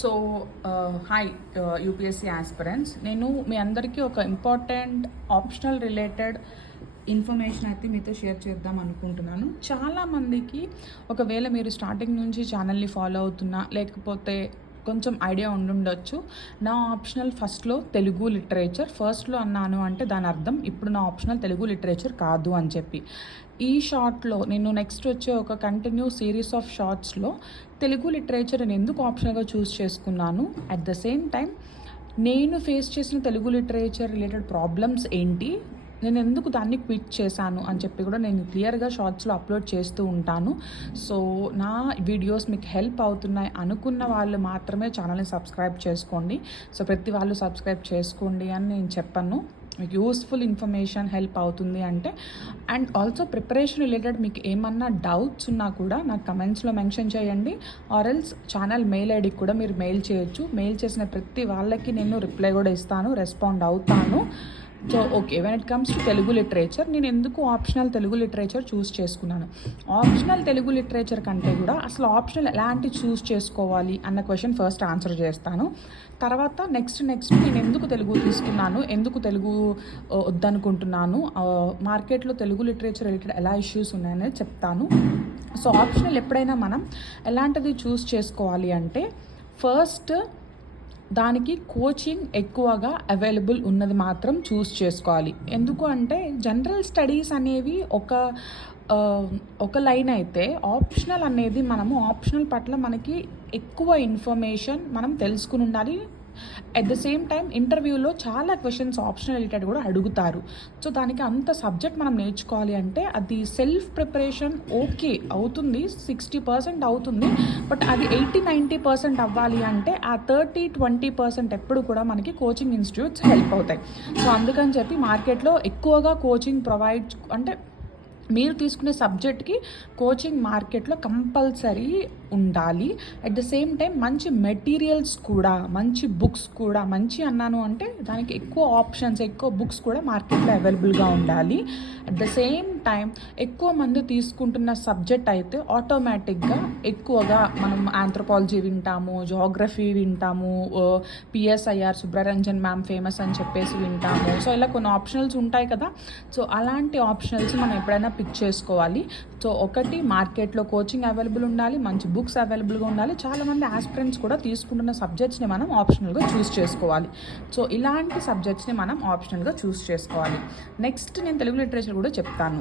So hi UPSC aspirants, నేను మీ అందరికీ ఒక ఇంపార్టెంట్ ఆప్షనల్ రిలేటెడ్ ఇన్ఫర్మేషన్ అయితే మీతో షేర్ చేద్దాం అనుకుంటున్నాను. చాలామందికి ఒకవేళ మీరు స్టార్టింగ్ నుంచి ఛానల్ని ఫాలో అవుతున్నా లేకపోతే కొంచెం ఐడియా ఉండుండొచ్చు. నా ఆప్షనల్ ఫస్ట్లో తెలుగు లిటరేచర్, ఫస్ట్లో అన్నాను అంటే దాని అర్థం ఇప్పుడు నా ఆప్షనల్ తెలుగు లిటరేచర్ కాదు అని చెప్పి. ఈ షార్ట్లో నేను నెక్స్ట్ వచ్చే ఒక కంటిన్యూ సిరీస్ ఆఫ్ షార్ట్స్లో తెలుగు లిటరేచర్ నేను ఎందుకు ఆప్షనల్గా చూస్ చేసుకున్నాను, అట్ ద సేమ్ టైం నేను ఫేస్ చేసిన తెలుగు లిటరేచర్ రిలేటెడ్ ప్రాబ్లమ్స్ ఏంటి, నేను ఎందుకు దాన్ని క్విట్ చేశాను అని చెప్పి కూడా నేను క్లియర్గా షార్ట్స్లో అప్లోడ్ చేస్తూ ఉంటాను. సో నా వీడియోస్ మీకు హెల్ప్ అవుతున్నాయి అనుకున్న వాళ్ళు మాత్రమే ఛానల్ని సబ్స్క్రైబ్ చేసుకోండి. సో ప్రతి వాళ్ళు సబ్స్క్రైబ్ చేసుకోండి అని నేను చెప్పను. మీకు యూస్ఫుల్ ఇన్ఫర్మేషన్ హెల్ప్ అవుతుంది అంటే. అండ్ ఆల్సో ప్రిపరేషన్ రిలేటెడ్ మీకు ఏమన్నా డౌట్స్ ఉన్నా కూడా నాకు కమెంట్స్లో మెన్షన్ చేయండి, ఆర్ ఎల్స్ ఛానల్ మెయిల్ ఐడికి కూడా మీరు మెయిల్ చేయొచ్చు. మెయిల్ చేసిన ప్రతి వాళ్ళకి నేను రిప్లై కూడా ఇస్తాను, రెస్పాండ్ అవుతాను. So okay, when it comes to Telugu literature, నేను ఎందుకు ఆప్షనల్ తెలుగు లిటరేచర్ చూస్ చేసుకున్నాను, ఆప్షనల్ తెలుగు లిటరేచర్ కంటే కూడా అసలు ఆప్షనల్ ఎలాంటి చూస్ చేసుకోవాలి అన్న క్వశ్చన్ ఫస్ట్ ఆన్సర్ చేస్తాను. తర్వాత నెక్స్ట్ నేను ఎందుకు తెలుగు తీసుకున్నాను, ఎందుకు తెలుగు వద్దనుకుంటున్నాను, మార్కెట్లో తెలుగు లిటరేచర్ రిలేటెడ్ ఎలా ఇష్యూస్ ఉన్నాయనేది చెప్తాను. సో ఆప్షనల్ ఎప్పుడైనా మనం ఎలాంటిది చూస్ చేసుకోవాలి అంటే, ఫస్ట్ దానికి కోచింగ్ ఎక్కువగా అవైలబుల్ ఉన్నది మాత్రం చూస్ చేసుకోవాలి. ఎందుకు అంటే జనరల్ స్టడీస్ అనేవి ఒక లైన్ అయితే, ఆప్షనల్ అనేది మనము ఆప్షనల్ పట్ల మనకి ఎక్కువ ఇన్ఫర్మేషన్ మనం తెలుసుకుని ఉండాలి. అట్ ద సేమ్ టైం ఇంటర్వ్యూలో చాలా క్వశ్చన్స్ ఆప్షనల్ రిలేటెడ్ కూడా అడుగుతారు. సో దానికి అంత సబ్జెక్ట్ మనం నేర్చుకోవాలి అంటే అది సెల్ఫ్ ప్రిపరేషన్ ఓకే అవుతుంది, 60% అవుతుంది. బట్ అది 80-90% అవ్వాలి అంటే ఆ 30-20% ఎప్పుడు కూడా మనకి కోచింగ్ ఇన్స్టిట్యూట్స్ హెల్ప్ అవుతాయి. సో అందుకని చెప్పి మార్కెట్లో ఎక్కువగా కోచింగ్ ప్రొవైడ్ అంటే మీరు తీసుకునే సబ్జెక్ట్కి కోచింగ్ మార్కెట్లో కంపల్సరీ ఉండాలి. అట్ ద సేమ్ టైం మంచి మెటీరియల్స్ కూడా, మంచి బుక్స్ కూడా, మంచి అన్నాను అంటే దానికి ఎక్కువ ఆప్షన్స్, ఎక్కువ బుక్స్ కూడా మార్కెట్లో అవైలబుల్గా ఉండాలి. అట్ ద సేమ్ టైం ఎక్కువ మంది తీసుకుంటున్న సబ్జెక్ట్ అయితే ఆటోమేటిక్గా ఎక్కువగా మనం ఆంథ్రోపాలజీ వింటాము, జోగ్రఫీ వింటాము, పిఎస్ఐఆర్ సుబ్రరంజన్ మ్యామ్ ఫేమస్ అని చెప్పేసి వింటాము. సో ఇలా కొన్ని ఆప్షనల్స్ ఉంటాయి కదా. సో అలాంటి ఆప్షనల్స్ మనం ఎప్పుడైనా పిక్ చేసుకోవాలి. సో ఒకటి, మార్కెట్లో కోచింగ్ అవైలబుల్ ఉండాలి, మంచి బుక్స్ అవైలబుల్గా ఉండాలి. చాలామంది ఆస్పిరెంట్స్ కూడా తీసుకుంటున్న సబ్జెక్ట్స్ని మనం ఆప్షనల్గా చూస్ చేసుకోవాలి. సో ఇలాంటి సబ్జెక్ట్స్ని మనం ఆప్షనల్గా చూస్ చేసుకోవాలి. నెక్స్ట్ నేను తెలుగు లిటరేచర్ కూడా చెప్తాను.